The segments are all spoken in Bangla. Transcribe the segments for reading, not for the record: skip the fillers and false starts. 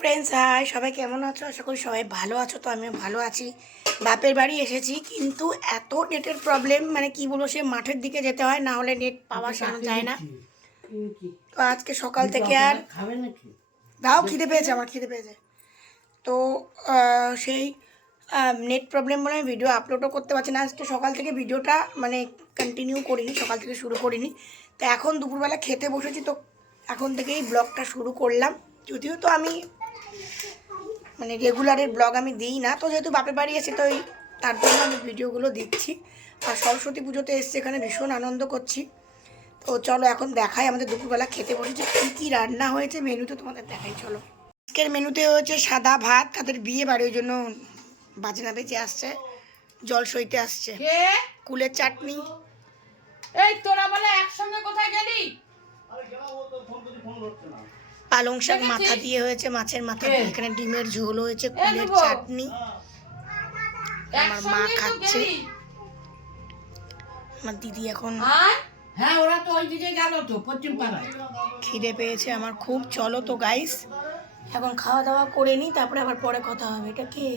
ফ্রেন্ডস, হাই, সবাই কেমন আছো? আশা করি সবাই ভালো আছো। তো আমিও ভালো আছি। বাপের বাড়ি এসেছি, কিন্তু এত নেটের প্রবলেম, মানে কি বলবো, সে মাঠের দিকে যেতে হয়, না হলে নেট পাওয়া যায় না। তো আজকে সকাল থেকে আর দাও, খিদে পেয়েছে, আমার খিদে পেয়েছে। তো সেই নেট প্রবলেম বলে আমি ভিডিও আপলোডও করতে পারছি না। আজকে সকাল থেকে ভিডিওটা মানে কন্টিনিউ করিনি, সকাল থেকে শুরু করিনি। তো এখন দুপুরবেলা খেতে বসেছি, তো এখন থেকেই ব্লগটা শুরু করলাম। যদিও তো আমি মানে রেগুলারের ব্লগ আমি দিই না, তো যেহেতু বাপের বাড়ি এসে তো তার জন্য আমি ভিডিওগুলো দিচ্ছি। আর সরস্বতী পুজোতে এসছে, এখানে ভীষণ আনন্দ করছি। তো চলো এখন দেখাই আমাদের দুপুরবেলা খেতে বসেছি কী কী রান্না হয়েছে, মেনুতে তোমাদের দেখাই। চলো, আজকের মেনুতে হয়েছে সাদা ভাত, তাদের বিয়ে বাড়ি, ওই জন্য বাজনা বেজে আসছে, জল সইতে আসছে, কুলের চাটনি। এই তোরা বলে একসঙ্গে কোথায় গেলি? পালং শাক মাথা দিয়ে হয়েছে, মাছের মাথা দিয়ে, এখানে ডিমের ঝোল হয়েছে, কুলের চাটনি। আমার মা খাচ্ছে, আমার দিদি এখন হ্যাঁ ওরা তো ওই দিকে গেল তো পশ্চিম পাড়ায়। খিদে পেয়েছে আমার খুব। চলো তো গাইস, এখন খাওয়া দাওয়া করে নিই, তারপরে আবার পরে কথা হবে। এটা কে?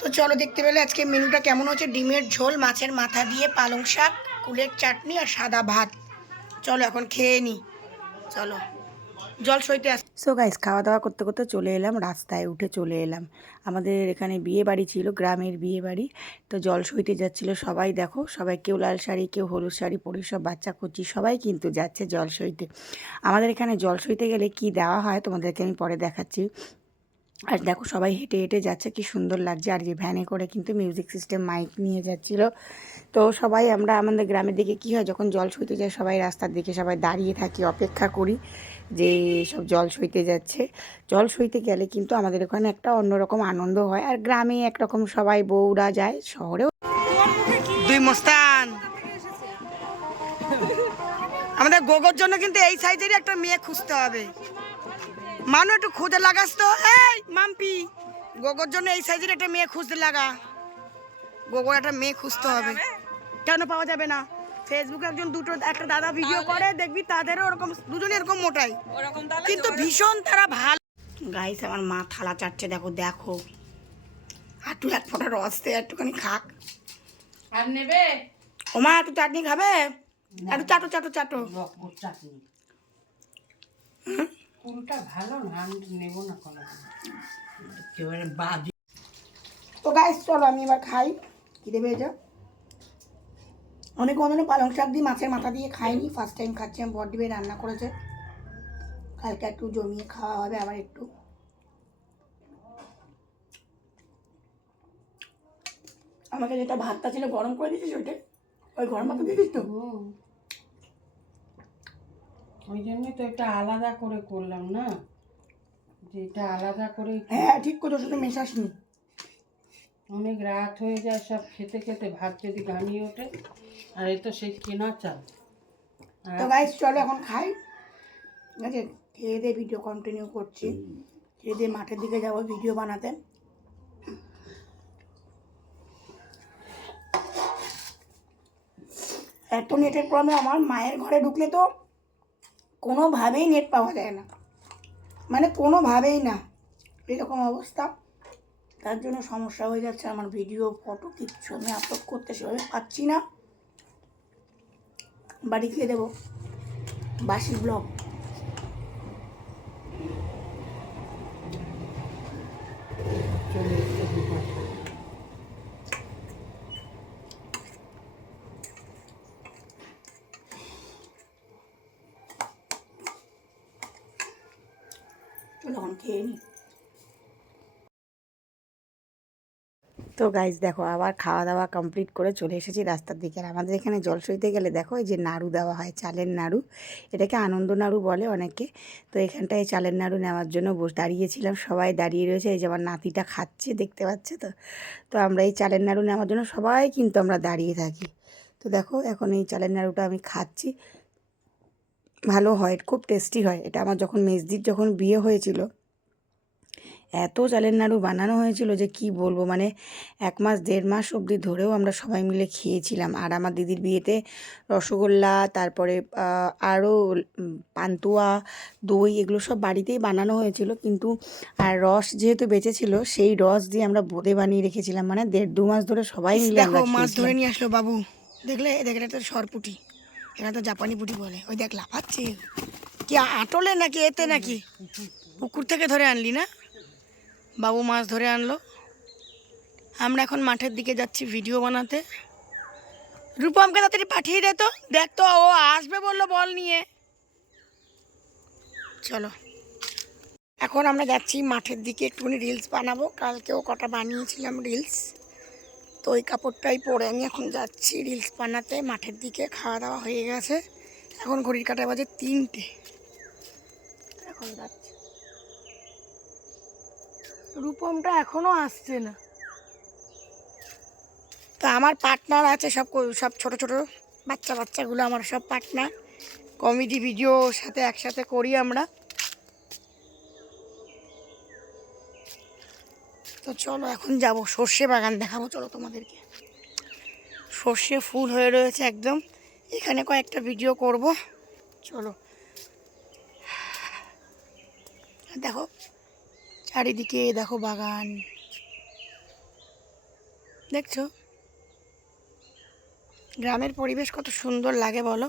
তো চলো দেখতে পেলে আজকে মেনুটা কেমন হচ্ছে। ডিমের ঝোল, মাছের মাথা দিয়ে, পালং শাক, কুলের চাটনি আর সাদা ভাত। চলো এখন খেয়ে নিই, চলো জল সইতে আস। সো গাইস, খাওয়া দাওয়া করতে করতে চলে এলাম রাস্তায়, উঠে চলে এলাম। আমাদের এখানে বিয়ে বাড়ি ছিল, গ্রামের বিয়ে বাড়ি। তো জল সইতে যাচ্ছিলো সবাই, দেখো সবাই, কেউ লাল শাড়ি, কেউ হলুদ শাড়ি পরে, সব বাচ্চা কচি সবাই কিন্তু যাচ্ছে জল সইতে। আমাদের এখানে জল সইতে গেলে কি দেওয়া হয় তোমাদেরকে আমি পরে দেখাচ্ছি। আর দেখো সবাই হেঁটে হেঁটে যাচ্ছে, কি সুন্দর লাগছে। আর যে ভ্যানে করে কিন্তু মিউজিক সিস্টেম মাইক নিয়ে যাচ্ছিলো। তো সবাই আমরা আমাদের গ্রামের দিকে কী হয়, যখন জল সইতে যায় সবাই রাস্তার দিকে সবাই দাঁড়িয়ে থাকি, অপেক্ষা করি যে সব জল সইতে যাচ্ছে। জল সইতে গেলে কিন্তু আমাদের ওখানে একটা অন্যরকম আনন্দ হয়। আর গ্রামে একরকম সবাই বউরা যায়, শহরেও দুই মস্তান। আমাদের গোগোর জন্য কিন্তু এই সাইজেরই একটা মেয়ে খুঁজতে হবে। মানু একটু খুঁজে লাগাস তো, এই মাম্পি, গোগোর জন্য এই সাইজের একটা মেয়ে খুঁজতে লাগা। গোগোর একটা মেয়ে খুঁজতে হবে। কেন পাওয়া যাবে না? ফেসবুকে একজন দুটো একটা দাদা ভিডিও করে, দেখবি তাদেরও ওরকম, দুজনে এরকম মোটাই, কিন্তু ভীষণ তারা ভালো। গাইস, আমার মা থালা চাটছে, দেখো দেখো। একটু এক ফোঁটা রস দিয়ে একটুখানি খাক। আর নেবে? ও মা, একটু চাটনি খাবে? একটু চাটো চাটো চাটো। চাটনি কোনটা ভালো না, আমি নেব না কোনো, একেবারে বাজে। তো গাইস চলো আমি এবার খাই, খিদে পেয়ে যাও। অনেক অনেক পালং শাক দিয়ে, মাছের মাথা দিয়ে খাইনি, ফার্স্ট টাইম খাচ্ছি। আমি বড় ডিবে রান্না করেছে, কালকে একটু জমিয়ে খাওয়া হবে আবার একটু। আমাকে যেটা ভাতটা ছিল গরম করে দিয়েছিস, ওইটাই ওই গরম ভাতটা দিয়ে দিস তো। ওই জন্যই তো এটা আলাদা করে করলাম না, যে এটা আলাদা করে। হ্যাঁ ঠিক করে, ওর সাথে মেশাসনি। অনেক রাত হয়ে যায়, সব খেতে খেতে ভাত যদি ঘামিয়ে ওঠে। আর এ তো সেই কেনা চাল। তো গাইস চলো এখন খাই, ঠিক আছে? খেয়ে দিয়ে ভিডিও কন্টিনিউ করছি। খেয়ে দিয়ে মাঠের দিকে যাবো ভিডিও বানাতে। এত নেটের প্রবলেম, আমার মায়ের ঘরে ঢুকলে তো কোনোভাবেই নেট পাওয়া যায় না, মানে কোনোভাবেই না, এরকম অবস্থা। তার জন্য সমস্যা হয়ে যাচ্ছে, আমার ভিডিও ফটো কিচ্ছু আমি আপলোড করতে সেভাবে পাচ্ছি না। বাড়ি গিয়ে দেবো বাসি ব্লগ। চলো এখন খেয়ে নিই। তো গাইজ দেখো, আবার খাওয়া দাওয়া কমপ্লিট করে চলে এসেছি রাস্তার দিকে। আর আমাদের এখানে জল সইতে গেলে দেখো এই যে নাড়ু দেওয়া হয়, চালের নাড়ু, এটাকে আনন্দ নাড়ু বলে অনেকে। তো এখানটায় চালের নাড়ু নেওয়ার জন্য দাঁড়িয়েছিলাম, সবাই দাঁড়িয়ে রয়েছে। এই যে আমার নাতিটা খাচ্ছে, দেখতে পাচ্ছে তো। তো আমরা এই চালের নাড়ু নেওয়ার জন্য সবাই কিন্তু আমরা দাঁড়িয়ে থাকি। তো দেখো এখন এই চালের নাড়ুটা আমি খাচ্ছি, ভালো হয়, খুব টেস্টি হয় এটা। আমার যখন মেজদির যখন বিয়ে হয়েছিল, এত চালের নাড়ু বানানো হয়েছিল যে কি বলবো, মানে 1 মাস 1.5 মাস অবধি ধরেও আমরা সবাই মিলে খেয়েছিলাম। আর আমার দিদির বিয়েতে রসগোল্লা, তারপরে আরও পান্তুয়া, দই এগুলো সব বাড়িতেই বানানো হয়েছিল। কিন্তু আর রস যেহেতু বেঁচেছিল, সেই রস দিয়ে আমরা বোঁদে বানিয়ে রেখেছিলাম, মানে 1.5-2 মাস ধরে সবাই মিলে আমরা মাছ ধরে নিয়ে আসলো বাবু। দেখলে দেখলে তো সরপুটি, এখানে তো জাপানি পুঁটি বলে। ওই দেখ লাফাচ্ছে, কি আটলে নাকি এতে নাকি? পুকুর থেকে ধরে আনলি না বাবু? মাছ ধরে আনলো। আমরা এখন মাঠের দিকে যাচ্ছি ভিডিও বানাতে। রূপমকে তাড়াতাড়ি পাঠিয়ে দে তো, দেখ তো ও আসবে বললো বল নিয়ে। চলো এখন আমরা যাচ্ছি মাঠের দিকে, একটুখানি রিলস বানাবো। কালকেও কটা বানিয়েছিলাম রিলস, তো ওই কাপড়টাই পরে আমি এখন যাচ্ছি রিলস বানাতে মাঠের দিকে। খাওয়া দাওয়া হয়ে গেছে, এখন ঘড়ির কাঁটায় বাজে 3টে। এখন যাচ্ছি। রূপমটা এখনো আসছে না। তো আমার পার্টনার আছে সব সব ছোট ছোট বাচ্চাগুলো আমার সব পার্টনার। কমেডি ভিডিও সাথে একসাথে করি আমরা। তো চলো এখন যাব সর্ষে বাগান দেখাবো, চলো তোমাদেরকে। সর্ষে ফুল হয়ে রয়েছে একদম, এখানে কয়েকটা ভিডিও করব। চলো দেখো চারিদিকে, দেখো বাগান, দেখছো গ্রামের পরিবেশ কত সুন্দর লাগে বলো।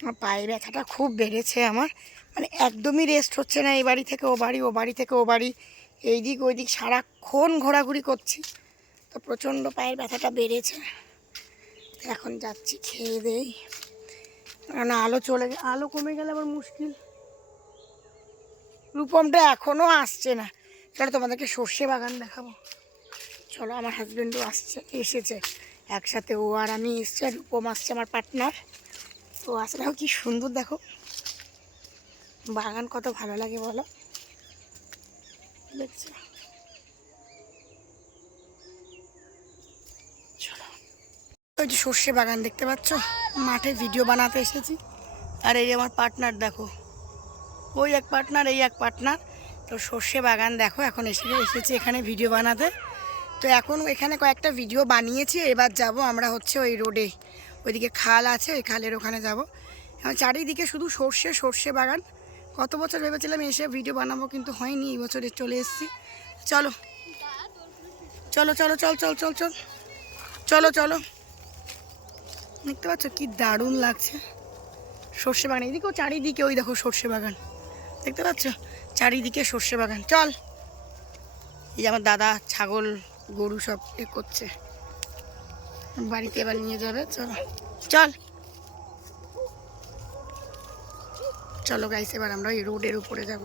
আমার পায়ে ব্যথাটা খুব বেড়েছে আমার, মানে একদমই রেস্ট হচ্ছে না। এই বাড়ি থেকে ও বাড়ি, ও বাড়ি থেকে ও বাড়ি, এইদিক ওইদিক সারাক্ষণ ঘোরাঘুরি করছি, তো প্রচণ্ড পায়ের ব্যথাটা বেড়েছে। এখন যাচ্ছি খেয়ে দেই, কারণ আলো কমে গেলে আবার মুশকিল। রূপমটা এখনও আসছে না। চলো তোমাদেরকে সর্ষে বাগান দেখাবো। চলো আমার হাজব্যান্ডও এসেছে একসাথে, ও আর আমি এসছি, আর রূপম আসছে আমার পার্টনার। তো আসলে দেখো কি সুন্দর, দেখো বাগান কত ভালো লাগে বলো, দেখছো। চলো ওই যে সর্ষে বাগান দেখতে পাচ্ছ, মাঠে ভিডিও বানাতে এসেছি। আর এই আমার পার্টনার দেখো, ওই এক পার্টনার এই এক পার্টনার। তো সর্ষে বাগান দেখো, এখন এসেছি এখানে ভিডিও বানাতে। তো এখন এখানে কয়েকটা ভিডিও বানিয়েছি, এবার যাব আমরা হচ্ছে ওই রোডে, ওইদিকে খাল আছে, ওই খালের ওখানে যাব। এখন চারিদিকে শুধু সর্ষে বাগান। কত বছর ভেবেছিলাম এসে ভিডিও বানাবো, কিন্তু হয়নি, এই বছরে চলে এসেছি। চলো চলো চলো চল চল চল চল চলো চলো। দেখতে পাচ্ছ কি দারুণ লাগছে সর্ষে বাগান, এদিকেও চারিদিকে ওই দেখো সর্ষে বাগান, দেখতে পাচ্ছ চারিদিকে সর্ষে বাগান। চল, এই যে আমার দাদা ছাগল গরু সব করছে, বাড়িতে এবার নিয়ে যাবে। চলো চল চলো গাইস, এবার আমরা ওই রোডের উপরে যাব।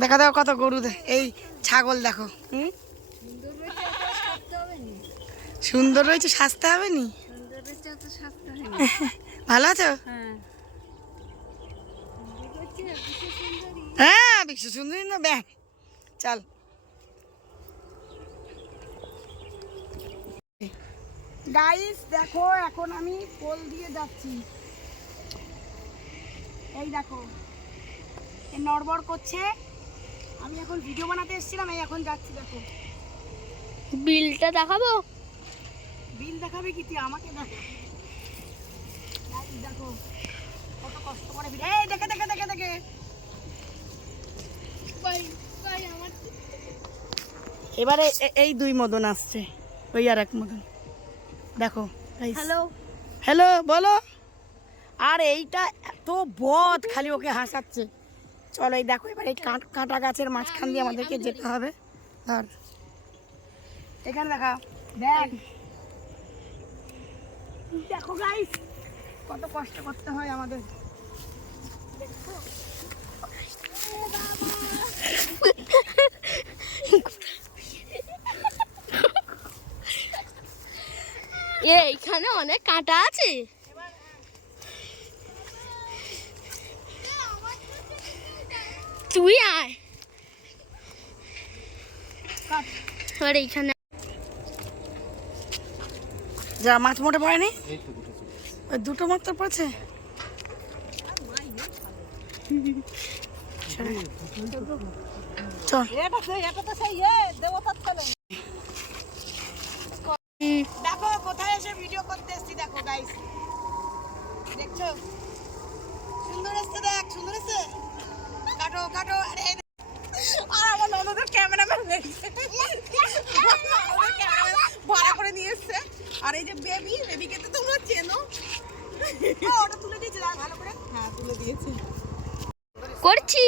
দেখা দাও কত গরু, এই ছাগল দেখো। সুন্দর রয়েছে, সাজতে হবে নি? ভালো আছো? হ্যাঁ বিশ্ব সুন্দরী না ব্যাগ। চল গাইস দেখো, এখন আমি পোল দিয়ে যাচ্ছি, এই দেখো এই নড়বড় করছে। আমি এখন ভিডিও বানাতে এসেছিলাম, এই এখন যাচ্ছি। দেখো বিলটা দেখাবো? বিল দেখাবে কি, তুই আমাকে দেখা। দেখো কত কষ্ট করে ভিডিও, এই দেখে দেখে দেখে দেখে। এবারে এই দুই মদন আসছে, ওই আর এক মদন দেখো। হ্যালো হ্যালো বলো। আর এইটা এত বদ, খালি ওকে হাসাচ্ছে। চলো এই দেখো, এবার এই কাঁটা গাছের মাঝখান দিয়ে আমাদেরকে যেতে হবে। ধর এখানে দেখা, দেখ দেখো গাইস কত কষ্ট করতে হয় আমাদের। দেখো এইখানে অনেক কাঁটা আছে। তুই আয়, আর এইখানে যা মাছ মোটে পড়েনি। ওই দুটো মাত্র পড়েছে। চল দেখো কোথায় এসে ভিডিও করতে এসছি, দেখো গাইস দেখছো, সুন্দর এসছে, দেখ সুন্দর এসছে, কাটো কাটো। আরে আর আমার ননদের ক্যামেরাম্যান ভাড়া করে নিয়ে এসছে। আর এই যে বেবিকে তো তোমরা চেনো, ওটা তুলে দিয়েছে ভালো করে, হ্যাঁ তুলে দিয়েছে। করছি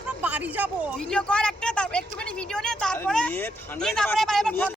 আমরা বাড়ি যাবো, ভিডিও কর একটা, তারপর একটুখানি ভিডিও নে, তারপরে